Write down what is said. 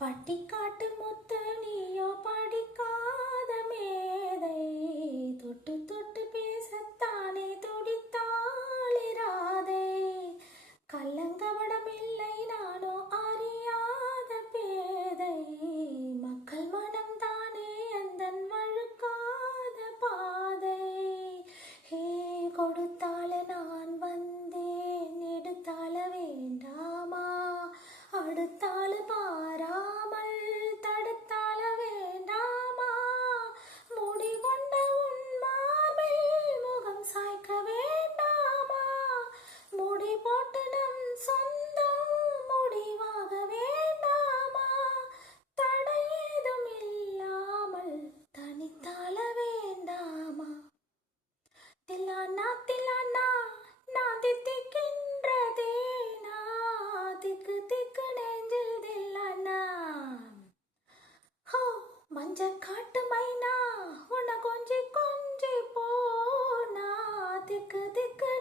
பட்டிக்காட்டு முத்து நீயோ படிக்காத மேதை, தொட்டு தொட்டு பேசத்தானே துடித்தாளிராதே. கள்ளங்கவடம் இல்லை நானோ அறியாத பேதை, மக்கள் மனம் தானே எந்தன் வழுக்காத பாதை. ஹே கொடுத்தால நான் வந்தேன், எடுத்தால வேண்டாமா, அடுத்தால பாராமல் தடுத்தால வேண்டாமா. முடி கொண்ட உன் மார்பில் முகம் சாய்க்க வேண்டாமா, முடி போட்டு நம் சொந்தம் முடிவாக வேண்டாமா. தடை ஏதும் இல்லாமல் தனித்தால வேண்டாமா. தில்லானா தில்லானா நான் தித்திக்கின்றதே, திக்கு திக்கு நெஞ்சில் தில்லானா. ஹோ மஞ்ச காட்டு மைனா உன்னை கொஞ்சி கொஞ்சி போனா, திக்கு திக்கு